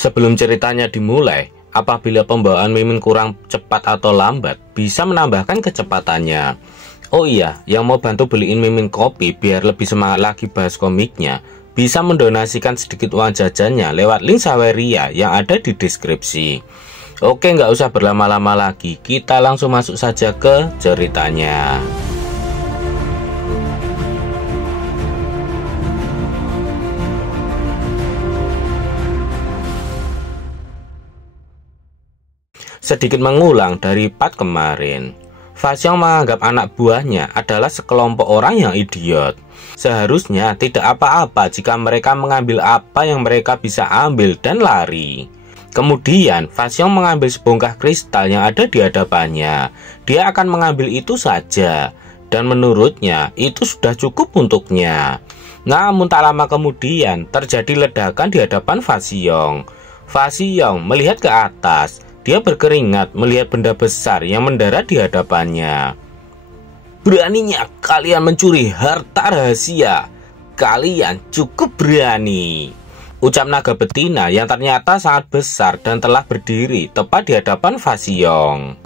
Sebelum ceritanya dimulai, apabila pembawaan Mimin kurang cepat atau lambat, bisa menambahkan kecepatannya. Oh iya, yang mau bantu beliin Mimin kopi biar lebih semangat lagi bahas komiknya, bisa mendonasikan sedikit uang jajannya lewat link Saweria yang ada di deskripsi. Oke, nggak usah berlama-lama lagi, kita langsung masuk saja ke ceritanya. Sedikit mengulang dari part kemarin, Fasyong menganggap anak buahnya adalah sekelompok orang yang idiot. Seharusnya tidak apa-apa jika mereka mengambil apa yang mereka bisa ambil dan lari. Kemudian Fasyong mengambil sebongkah kristal yang ada di hadapannya. Dia akan mengambil itu saja, dan menurutnya itu sudah cukup untuknya. Namun tak lama kemudian terjadi ledakan di hadapan Fasyong. Fasyong melihat ke atas. Dia berkeringat melihat benda besar yang mendarat di hadapannya. Beraninya kalian mencuri harta rahasia. Kalian cukup berani, ucap naga betina yang ternyata sangat besar dan telah berdiri tepat di hadapan Fasyong.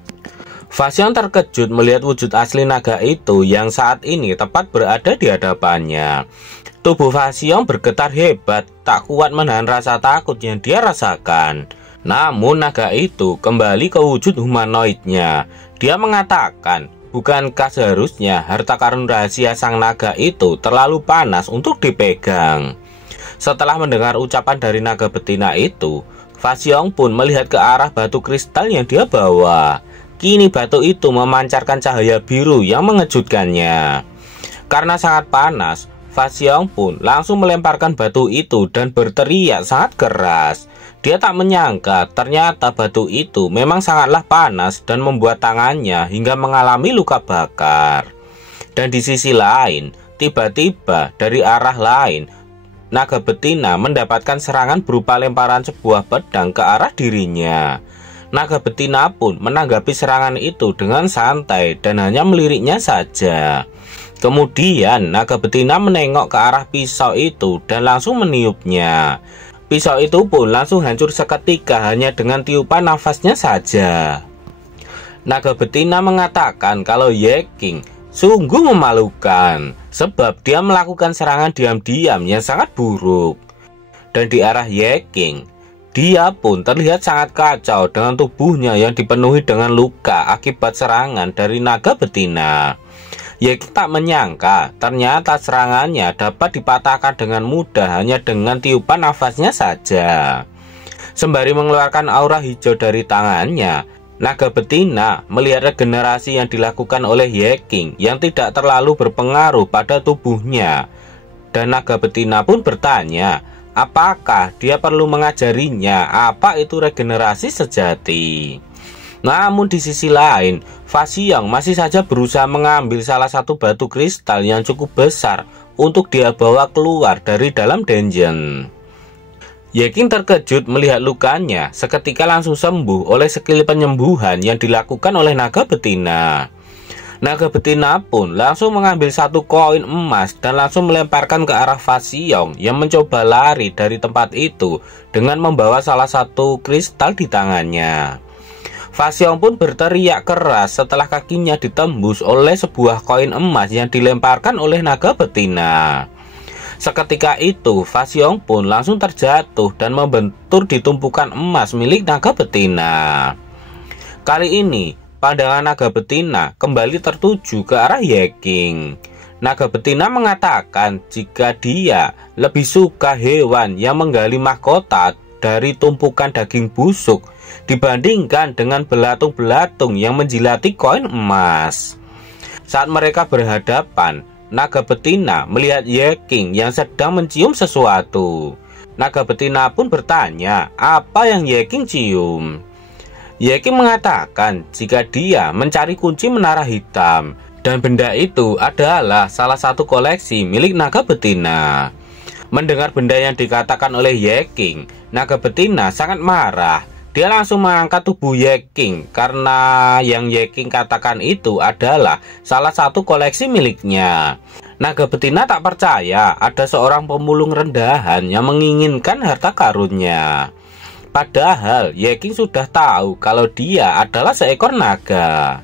Fasyong terkejut melihat wujud asli naga itu yang saat ini tepat berada di hadapannya. Tubuh Fasyong bergetar hebat, tak kuat menahan rasa takut yang dia rasakan. Namun naga itu kembali ke wujud humanoidnya. Dia mengatakan, bukankah seharusnya harta karun rahasia sang naga itu terlalu panas untuk dipegang? Setelah mendengar ucapan dari naga betina itu, Fasyong pun melihat ke arah batu kristal yang dia bawa. Kini batu itu memancarkan cahaya biru yang mengejutkannya. Karena sangat panas, Fasyong pun langsung melemparkan batu itu dan berteriak sangat keras. Dia tak menyangka ternyata batu itu memang sangatlah panas dan membuat tangannya hingga mengalami luka bakar. Dan di sisi lain, tiba-tiba dari arah lain, naga betina mendapatkan serangan berupa lemparan sebuah pedang ke arah dirinya. Naga betina pun menanggapi serangan itu dengan santai dan hanya meliriknya saja. Kemudian naga betina menengok ke arah pisau itu dan langsung meniupnya. Pisau itu pun langsung hancur seketika hanya dengan tiupan nafasnya saja. Naga betina mengatakan kalau Ye King sungguh memalukan sebab dia melakukan serangan diam-diam yang sangat buruk. Dan di arah Ye King, dia pun terlihat sangat kacau dengan tubuhnya yang dipenuhi dengan luka akibat serangan dari naga betina. Ye King tak menyangka ternyata serangannya dapat dipatahkan dengan mudah hanya dengan tiupan nafasnya saja. Sembari mengeluarkan aura hijau dari tangannya, naga betina melihat regenerasi yang dilakukan oleh Ye King yang tidak terlalu berpengaruh pada tubuhnya. Dan naga betina pun bertanya, apakah dia perlu mengajarinya apa itu regenerasi sejati. Namun di sisi lain, Fasyong masih saja berusaha mengambil salah satu batu kristal yang cukup besar untuk dia bawa keluar dari dalam dungeon. Ye King terkejut melihat lukanya seketika langsung sembuh oleh skill penyembuhan yang dilakukan oleh naga betina. Naga betina pun langsung mengambil satu koin emas dan langsung melemparkan ke arah Fasyong yang mencoba lari dari tempat itu dengan membawa salah satu kristal di tangannya. Fasyong pun berteriak keras setelah kakinya ditembus oleh sebuah koin emas yang dilemparkan oleh naga betina. Seketika itu Fasyong pun langsung terjatuh dan membentur di tumpukan emas milik naga betina. Kali ini pandangan naga betina kembali tertuju ke arah Ye King. Naga betina mengatakan jika dia lebih suka hewan yang menggali mahkota dari tumpukan daging busuk dibandingkan dengan belatung-belatung yang menjilati koin emas. Saat mereka berhadapan, naga betina melihat Ye King yang sedang mencium sesuatu. Naga betina pun bertanya apa yang Ye King cium. Ye King mengatakan jika dia mencari kunci menara hitam dan benda itu adalah salah satu koleksi milik naga betina. Mendengar benda yang dikatakan oleh Ye King, naga betina sangat marah. Dia langsung mengangkat tubuh Ye King karena yang Ye King katakan itu adalah salah satu koleksi miliknya. Naga betina tak percaya ada seorang pemulung rendahan yang menginginkan harta karunnya. Padahal Yeking sudah tahu kalau dia adalah seekor naga.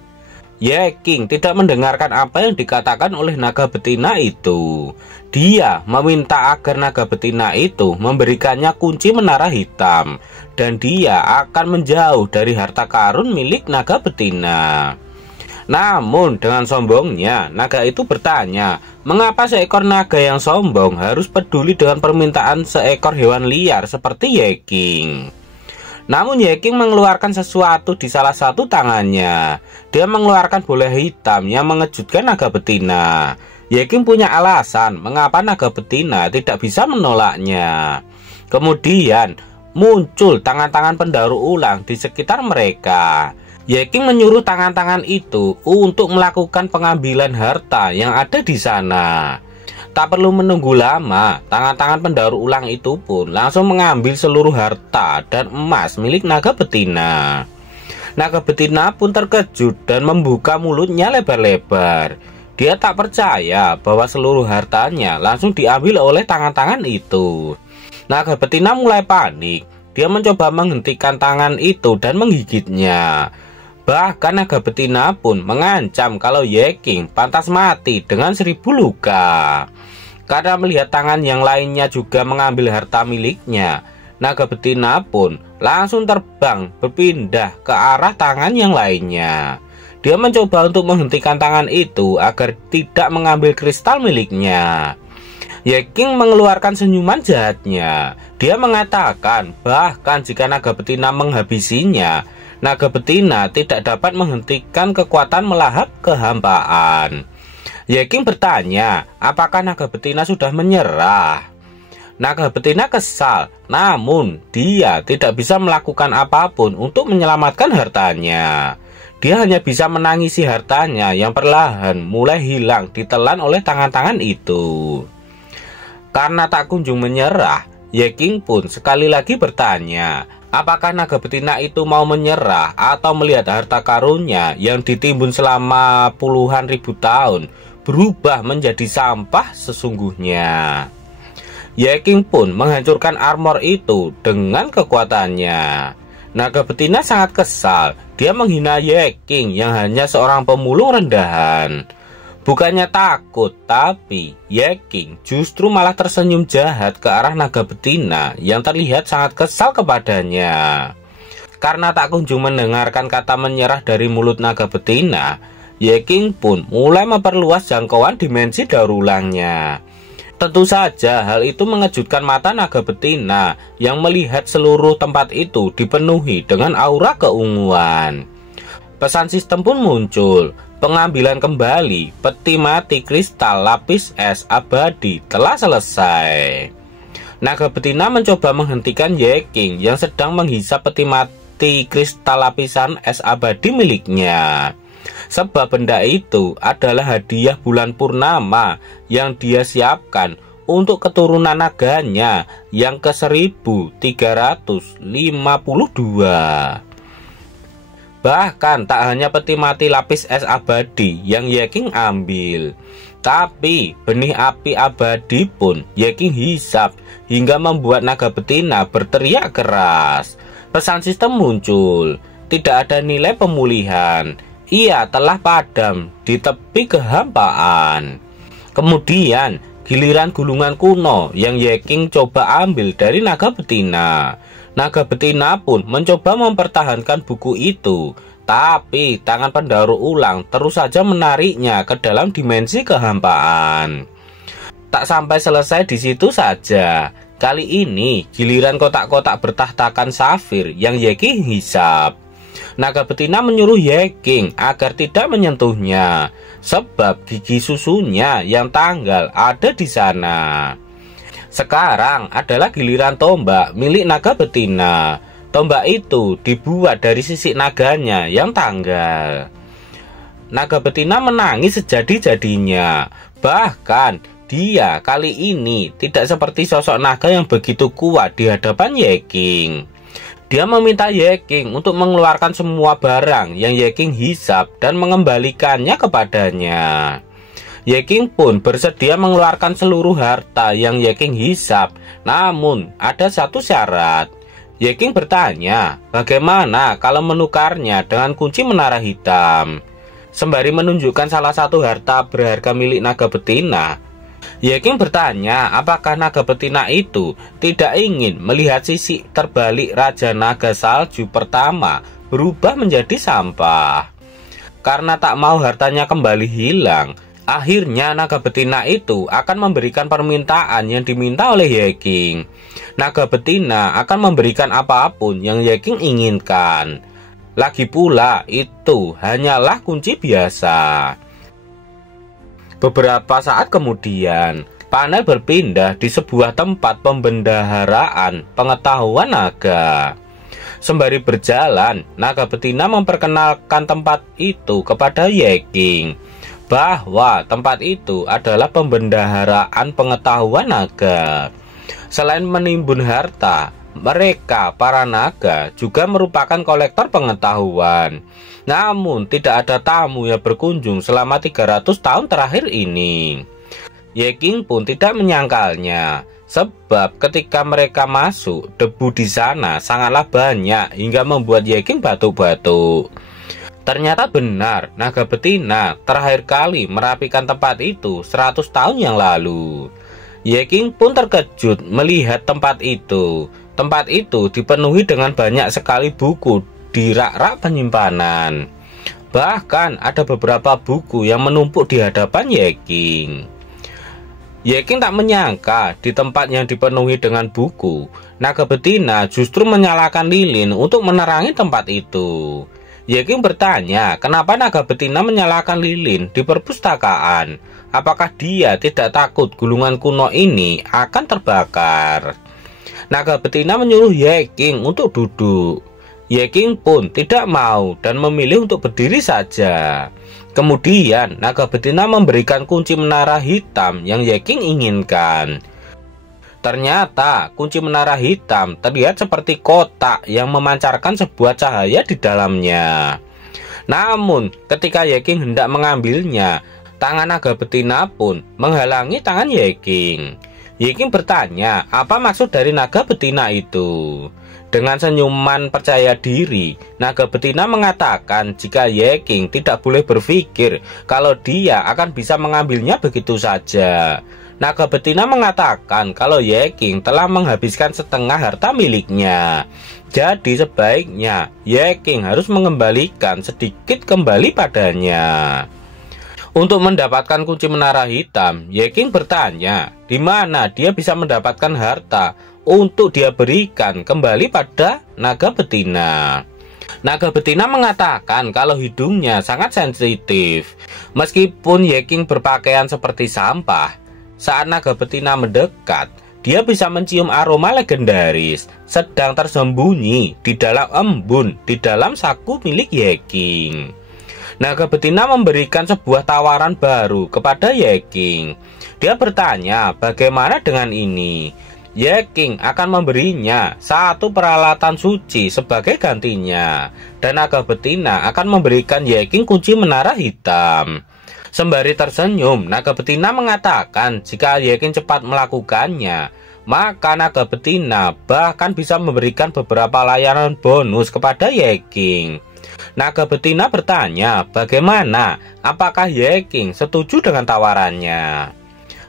Yeking tidak mendengarkan apa yang dikatakan oleh naga betina itu. Dia meminta agar naga betina itu memberikannya kunci menara hitam, dan dia akan menjauh dari harta karun milik naga betina. Namun dengan sombongnya, naga itu bertanya, mengapa seekor naga yang sombong harus peduli dengan permintaan seekor hewan liar seperti Yeking? Namun Yeking mengeluarkan sesuatu di salah satu tangannya. Dia mengeluarkan bola hitam yang mengejutkan naga betina. Yeking punya alasan mengapa naga betina tidak bisa menolaknya. Kemudian muncul tangan-tangan pendaur ulang di sekitar mereka. Yeking menyuruh tangan-tangan itu untuk melakukan pengambilan harta yang ada di sana. Tak perlu menunggu lama, tangan-tangan pendaur ulang itu pun langsung mengambil seluruh harta dan emas milik naga betina. Naga betina pun terkejut dan membuka mulutnya lebar-lebar. Dia tak percaya bahwa seluruh hartanya langsung diambil oleh tangan-tangan itu. Naga betina mulai panik. Dia mencoba menghentikan tangan itu dan menggigitnya. Bahkan naga betina pun mengancam kalau Yeking pantas mati dengan 1000 luka. Karena melihat tangan yang lainnya juga mengambil harta miliknya, naga betina pun langsung terbang berpindah ke arah tangan yang lainnya. Dia mencoba untuk menghentikan tangan itu agar tidak mengambil kristal miliknya. Yeking mengeluarkan senyuman jahatnya. Dia mengatakan bahkan jika naga betina menghabisinya, naga betina tidak dapat menghentikan kekuatan melahap kehampaan. Yeking bertanya, apakah naga betina sudah menyerah? Naga betina kesal, namun dia tidak bisa melakukan apapun untuk menyelamatkan hartanya. Dia hanya bisa menangisi hartanya yang perlahan mulai hilang ditelan oleh tangan-tangan itu. Karena tak kunjung menyerah, Yeking pun sekali lagi bertanya, apakah naga betina itu mau menyerah atau melihat harta karunnya yang ditimbun selama puluhan ribu tahun berubah menjadi sampah sesungguhnya. Yeking pun menghancurkan armor itu dengan kekuatannya. Naga betina sangat kesal. Dia menghina Yeking yang hanya seorang pemulung rendahan. Bukannya takut, tapi Yeking justru malah tersenyum jahat ke arah naga betina yang terlihat sangat kesal kepadanya. Karena tak kunjung mendengarkan kata menyerah dari mulut naga betina, Yeking pun mulai memperluas jangkauan dimensi daur ulangnya. Tentu saja hal itu mengejutkan mata naga betina yang melihat seluruh tempat itu dipenuhi dengan aura keunguan. Pesan sistem pun muncul. Pengambilan kembali peti mati kristal lapis es abadi telah selesai. Naga betina mencoba menghentikan Yeking yang sedang menghisap peti mati kristal lapisan es abadi miliknya. Sebab benda itu adalah hadiah bulan purnama yang dia siapkan untuk keturunan naganya yang ke-1352. Bahkan tak hanya peti mati lapis es abadi yang Yeking ambil, tapi benih api abadi pun Yeking hisap hingga membuat naga betina berteriak keras. Pesan sistem muncul, tidak ada nilai pemulihan. Ia telah padam di tepi kehampaan. Kemudian giliran gulungan kuno yang Yeking coba ambil dari naga betina. Naga betina pun mencoba mempertahankan buku itu, tapi tangan pendaur ulang terus saja menariknya ke dalam dimensi kehampaan. Tak sampai selesai di situ saja. Kali ini giliran kotak-kotak bertahtakan safir yang Yeking hisap. Naga betina menyuruh Yeking agar tidak menyentuhnya, sebab gigi susunya yang tanggal ada di sana. Sekarang adalah giliran tombak milik naga betina. Tombak itu dibuat dari sisik naganya yang tanggal. Naga betina menangis sejadi-jadinya. Bahkan dia kali ini tidak seperti sosok naga yang begitu kuat di hadapan Yeking. Dia meminta Yeking untuk mengeluarkan semua barang yang Yeking hisap dan mengembalikannya kepadanya. Yeking pun bersedia mengeluarkan seluruh harta yang Yeking hisap, namun ada satu syarat. Ye King bertanya, bagaimana kalau menukarnya dengan kunci menara hitam? Sembari menunjukkan salah satu harta berharga milik naga betina, Ye King bertanya apakah naga betina itu tidak ingin melihat sisi terbalik Raja Naga Salju pertama berubah menjadi sampah. Karena tak mau hartanya kembali hilang, akhirnya naga betina itu akan memberikan permintaan yang diminta oleh Ye King. Naga betina akan memberikan apapun yang Ye King inginkan. Lagi pula itu hanyalah kunci biasa. Beberapa saat kemudian, panel berpindah di sebuah tempat pembendaharaan pengetahuan naga. Sembari berjalan, naga betina memperkenalkan tempat itu kepada Ye King, bahwa tempat itu adalah pembendaharaan pengetahuan naga. Selain menimbun harta, mereka para naga juga merupakan kolektor pengetahuan. Namun tidak ada tamu yang berkunjung selama 300 tahun terakhir ini. Ye King pun tidak menyangkalnya, sebab ketika mereka masuk, debu di sana sangatlah banyak hingga membuat Ye King batuk-batuk. Ternyata benar, naga betina terakhir kali merapikan tempat itu 100 tahun yang lalu. Ye King pun terkejut melihat tempat itu. Tempat itu dipenuhi dengan banyak sekali buku di rak-rak penyimpanan. Bahkan ada beberapa buku yang menumpuk di hadapan Ye King. Ye King tak menyangka di tempat yang dipenuhi dengan buku, naga betina justru menyalakan lilin untuk menerangi tempat itu. Ye King bertanya kenapa naga betina menyalakan lilin di perpustakaan. Apakah dia tidak takut gulungan kuno ini akan terbakar? Naga betina menyuruh Ye King untuk duduk. Ye King pun tidak mau dan memilih untuk berdiri saja. Kemudian naga betina memberikan kunci menara hitam yang Ye King inginkan. Ternyata kunci menara hitam terlihat seperti kotak yang memancarkan sebuah cahaya di dalamnya. Namun ketika Ye King hendak mengambilnya, tangan naga betina pun menghalangi tangan Ye King. Ye King bertanya apa maksud dari naga betina itu. Dengan senyuman percaya diri, naga betina mengatakan jika Ye King tidak boleh berpikir kalau dia akan bisa mengambilnya begitu saja. Naga betina mengatakan kalau Ye King telah menghabiskan setengah harta miliknya. Jadi sebaiknya Ye King harus mengembalikan sedikit kembali padanya. Untuk mendapatkan kunci menara hitam, Ye King bertanya di mana dia bisa mendapatkan harta untuk dia berikan kembali pada naga betina. Naga betina mengatakan kalau hidungnya sangat sensitif. Meskipun Ye King berpakaian seperti sampah, saat naga betina mendekat, dia bisa mencium aroma legendaris sedang tersembunyi di dalam embun di dalam saku milik Ye King. Naga betina memberikan sebuah tawaran baru kepada Ye King. Dia bertanya bagaimana dengan ini. Ye King akan memberinya satu peralatan suci sebagai gantinya, dan naga betina akan memberikan Ye King kunci menara hitam. Sembari tersenyum, naga betina mengatakan jika Ye King cepat melakukannya, maka naga betina bahkan bisa memberikan beberapa layanan bonus kepada Ye King. Naga betina bertanya bagaimana, apakah Ye King setuju dengan tawarannya.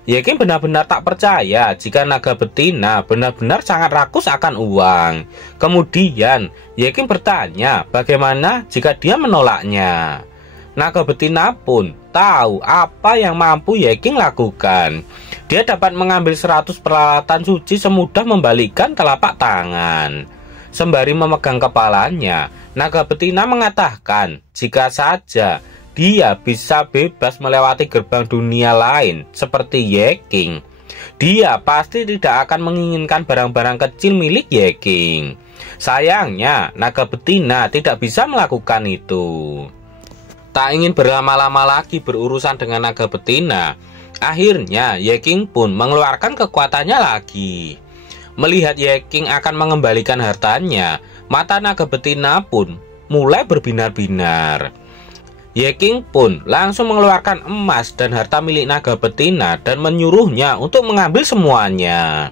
Ye King benar-benar tak percaya jika naga betina benar-benar sangat rakus akan uang. Kemudian Ye King bertanya bagaimana jika dia menolaknya. Naga betina pun tahu apa yang mampu Ye King lakukan. Dia dapat mengambil 100 peralatan suci semudah membalikkan telapak tangan. Sembari memegang kepalanya, naga betina mengatakan jika saja dia bisa bebas melewati gerbang dunia lain seperti Ye King, dia pasti tidak akan menginginkan barang-barang kecil milik Ye King. Sayangnya naga betina tidak bisa melakukan itu. Tak ingin berlama-lama lagi berurusan dengan naga betina, akhirnya Ye King pun mengeluarkan kekuatannya lagi. Melihat Ye King akan mengembalikan hartanya, mata naga betina pun mulai berbinar-binar. Ye King pun langsung mengeluarkan emas dan harta milik naga betina dan menyuruhnya untuk mengambil semuanya.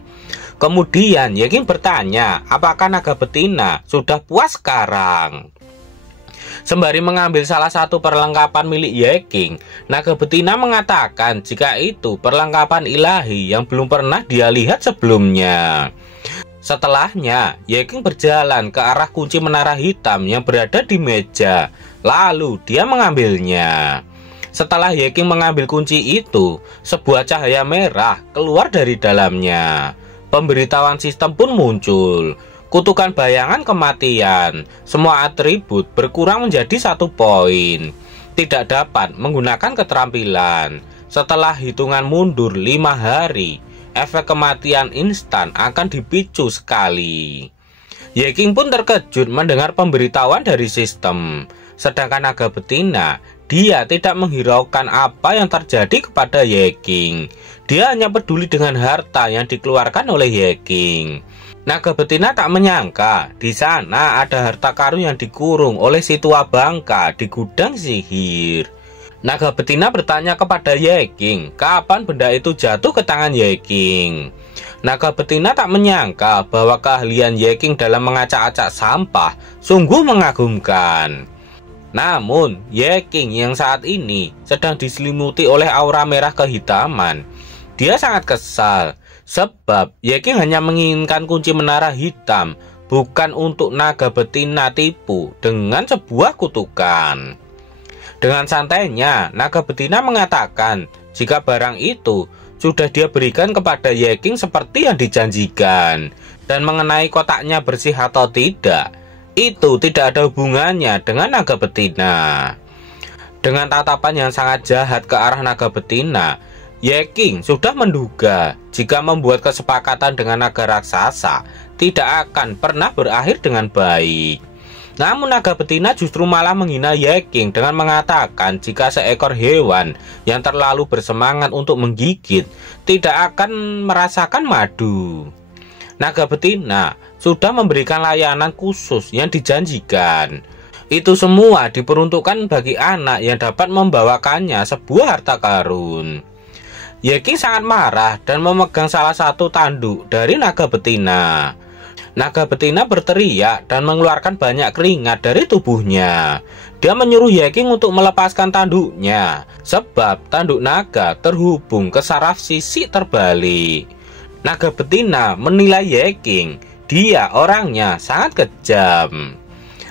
Kemudian Ye King bertanya, apakah naga betina sudah puas sekarang? Sembari mengambil salah satu perlengkapan milik Ye King, naga betina mengatakan jika itu perlengkapan ilahi yang belum pernah dia lihat sebelumnya. Setelahnya, Ye King berjalan ke arah kunci menara hitam yang berada di meja. Lalu dia mengambilnya. Setelah Ye King mengambil kunci itu, sebuah cahaya merah keluar dari dalamnya. Pemberitahuan sistem pun muncul. Kutukan bayangan kematian. Semua atribut berkurang menjadi 1 poin. Tidak dapat menggunakan keterampilan. Setelah hitungan mundur 5 hari, efek kematian instan akan dipicu sekali. Ye King pun terkejut mendengar pemberitahuan dari sistem. Sedangkan naga betina, dia tidak menghiraukan apa yang terjadi kepada Ye King. Dia hanya peduli dengan harta yang dikeluarkan oleh Ye King. Naga betina tak menyangka di sana ada harta karun yang dikurung oleh si tua bangka di gudang sihir. Naga betina bertanya kepada Ye King, kapan benda itu jatuh ke tangan Ye King. Naga betina tak menyangka bahwa keahlian Ye King dalam mengacak-acak sampah sungguh mengagumkan. Namun, Ye King yang saat ini sedang diselimuti oleh aura merah kehitaman. Dia sangat kesal, sebab Ye King hanya menginginkan kunci menara hitam, bukan untuk naga betina tipu dengan sebuah kutukan. Dengan santainya, naga betina mengatakan jika barang itu sudah dia berikan kepada Ye King seperti yang dijanjikan. Dan mengenai kotaknya bersih atau tidak, itu tidak ada hubungannya dengan naga betina. Dengan tatapan yang sangat jahat ke arah naga betina, Ye King sudah menduga jika membuat kesepakatan dengan naga raksasa tidak akan pernah berakhir dengan baik. Namun naga betina justru malah menghina Ye King dengan mengatakan jika seekor hewan yang terlalu bersemangat untuk menggigit tidak akan merasakan madu. Naga betina sudah memberikan layanan khusus yang dijanjikan. Itu semua diperuntukkan bagi anak yang dapat membawakannya sebuah harta karun. Ye King sangat marah dan memegang salah satu tanduk dari naga betina. Naga betina berteriak dan mengeluarkan banyak keringat dari tubuhnya. Dia menyuruh Ye King untuk melepaskan tanduknya, sebab tanduk naga terhubung ke saraf sisik terbalik. Naga betina menilai Ye King, dia orangnya sangat kejam.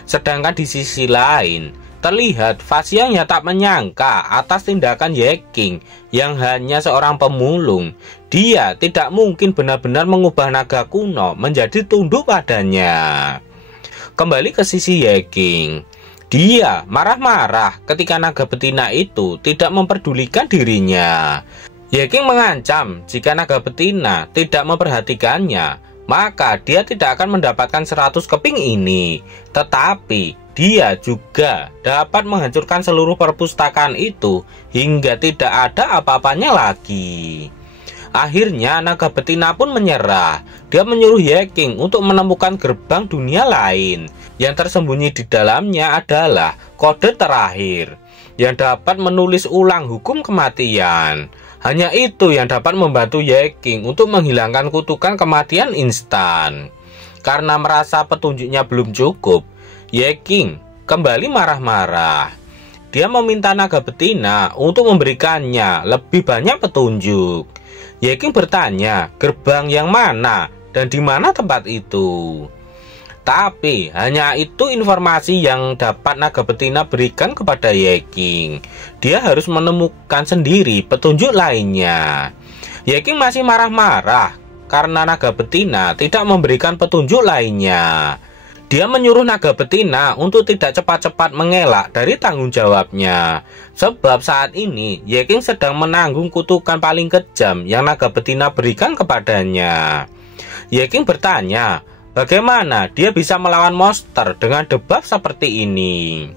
Sedangkan di sisi lain, terlihat Faxiang yang tak menyangka atas tindakan Ye King yang hanya seorang pemulung. Dia tidak mungkin benar-benar mengubah naga kuno menjadi tunduk padanya. Kembali ke sisi Ye King, dia marah-marah ketika naga betina itu tidak memperdulikan dirinya. Ye King mengancam jika naga betina tidak memperhatikannya, maka dia tidak akan mendapatkan 100 keping ini. Tetapi dia juga dapat menghancurkan seluruh perpustakaan itu hingga tidak ada apa-apanya lagi. Akhirnya naga betina pun menyerah. Dia menyuruh Ye King untuk menemukan gerbang dunia lain. Yang tersembunyi di dalamnya adalah kode terakhir yang dapat menulis ulang hukum kematian. Hanya itu yang dapat membantu Ye King untuk menghilangkan kutukan kematian instan. Karena merasa petunjuknya belum cukup, Ye King kembali marah-marah. Dia meminta naga betina untuk memberikannya lebih banyak petunjuk. Ye King bertanya gerbang yang mana dan di mana tempat itu. Tapi hanya itu informasi yang dapat naga betina berikan kepada Ye King. Dia harus menemukan sendiri petunjuk lainnya. Ye King masih marah-marah karena naga betina tidak memberikan petunjuk lainnya. Dia menyuruh naga betina untuk tidak cepat-cepat mengelak dari tanggung jawabnya. Sebab saat ini Ye King sedang menanggung kutukan paling kejam yang naga betina berikan kepadanya. Ye King bertanya, bagaimana dia bisa melawan monster dengan debuff seperti ini?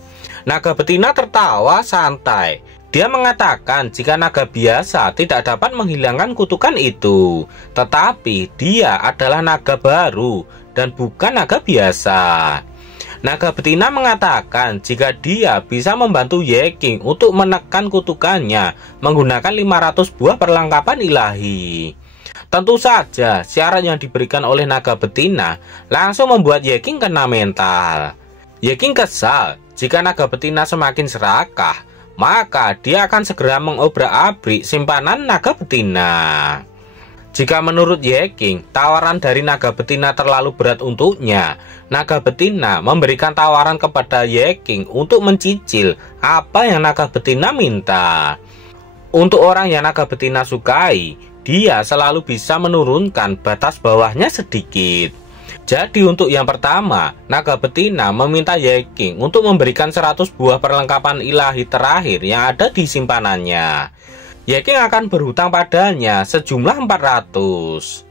Naga betina tertawa santai. Dia mengatakan jika naga biasa tidak dapat menghilangkan kutukan itu, tetapi dia adalah naga baru dan bukan naga biasa. Naga betina mengatakan jika dia bisa membantu Ye King untuk menekan kutukannya menggunakan 500 buah perlengkapan ilahi. Tentu saja syarat yang diberikan oleh naga betina langsung membuat Yeking kena mental. Yeking kesal jika naga betina semakin serakah, maka dia akan segera mengobrak-abrik simpanan naga betina. Jika menurut Yeking, tawaran dari naga betina terlalu berat untuknya, naga betina memberikan tawaran kepada Yeking untuk mencicil apa yang naga betina minta. Untuk orang yang naga betina sukai, dia selalu bisa menurunkan batas bawahnya sedikit. Jadi untuk yang pertama, naga betina meminta Yeking untuk memberikan 100 buah perlengkapan ilahi terakhir yang ada di simpanannya. Yeking akan berhutang padanya sejumlah 400.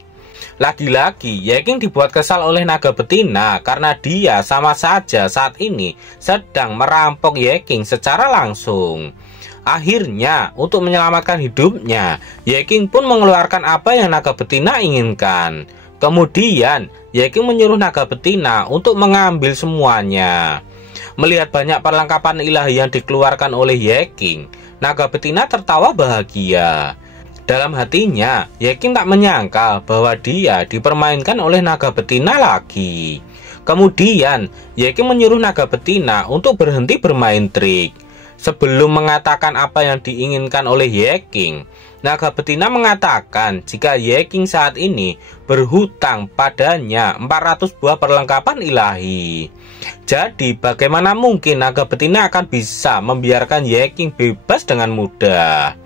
Lagi-lagi Yeking dibuat kesal oleh naga betina karena dia sama saja saat ini sedang merampok Yeking secara langsung. Akhirnya untuk menyelamatkan hidupnya, Yeking pun mengeluarkan apa yang naga betina inginkan. Kemudian Yeking menyuruh naga betina untuk mengambil semuanya. Melihat banyak perlengkapan ilahi yang dikeluarkan oleh Yeking, naga betina tertawa bahagia. Dalam hatinya, Yeking tak menyangka bahwa dia dipermainkan oleh naga betina lagi. Kemudian, Yeking menyuruh naga betina untuk berhenti bermain trik. Sebelum mengatakan apa yang diinginkan oleh Yeking, naga betina mengatakan jika Yeking saat ini berhutang padanya 400 buah perlengkapan ilahi. Jadi bagaimana mungkin naga betina akan bisa membiarkan Yeking bebas dengan mudah?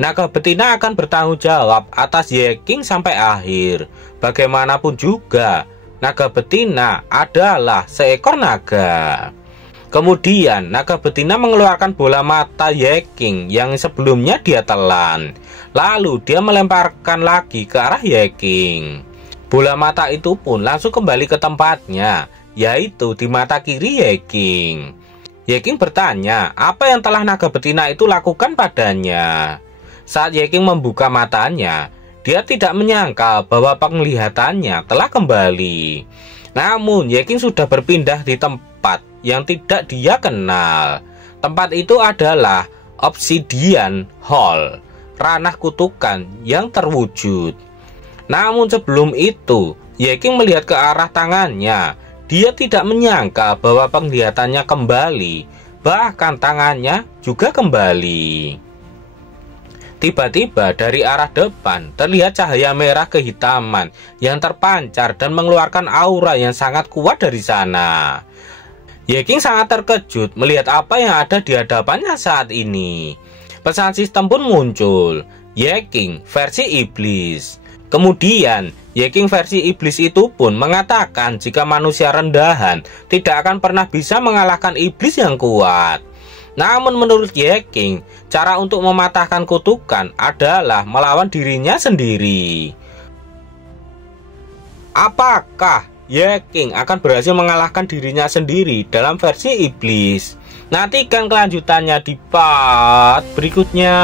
Naga betina akan bertanggung jawab atas Yeking sampai akhir. Bagaimanapun juga, naga betina adalah seekor naga. Kemudian naga betina mengeluarkan bola mata Yeking yang sebelumnya dia telan. Lalu dia melemparkan lagi ke arah Yeking. Bola mata itu pun langsung kembali ke tempatnya, yaitu di mata kiri Yeking. Yeking bertanya apa yang telah naga betina itu lakukan padanya. Saat Yeking membuka matanya, dia tidak menyangka bahwa penglihatannya telah kembali. Namun Yeking sudah berpindah di tempat yang tidak dia kenal. Tempat itu adalah Obsidian Hall, ranah kutukan yang terwujud. Namun sebelum itu, Yeking melihat ke arah tangannya. Dia tidak menyangka bahwa penglihatannya kembali, bahkan tangannya juga kembali. Tiba-tiba dari arah depan terlihat cahaya merah kehitaman yang terpancar dan mengeluarkan aura yang sangat kuat dari sana. Yeking sangat terkejut melihat apa yang ada di hadapannya saat ini. Pesan sistem pun muncul, Yeking versi iblis. Kemudian Yeking versi iblis itu pun mengatakan jika manusia rendahan tidak akan pernah bisa mengalahkan iblis yang kuat. Namun menurut Yeking, cara untuk mematahkan kutukan adalah melawan dirinya sendiri. Apakah Yeking akan berhasil mengalahkan dirinya sendiri dalam versi iblis? Nantikan kelanjutannya di part berikutnya.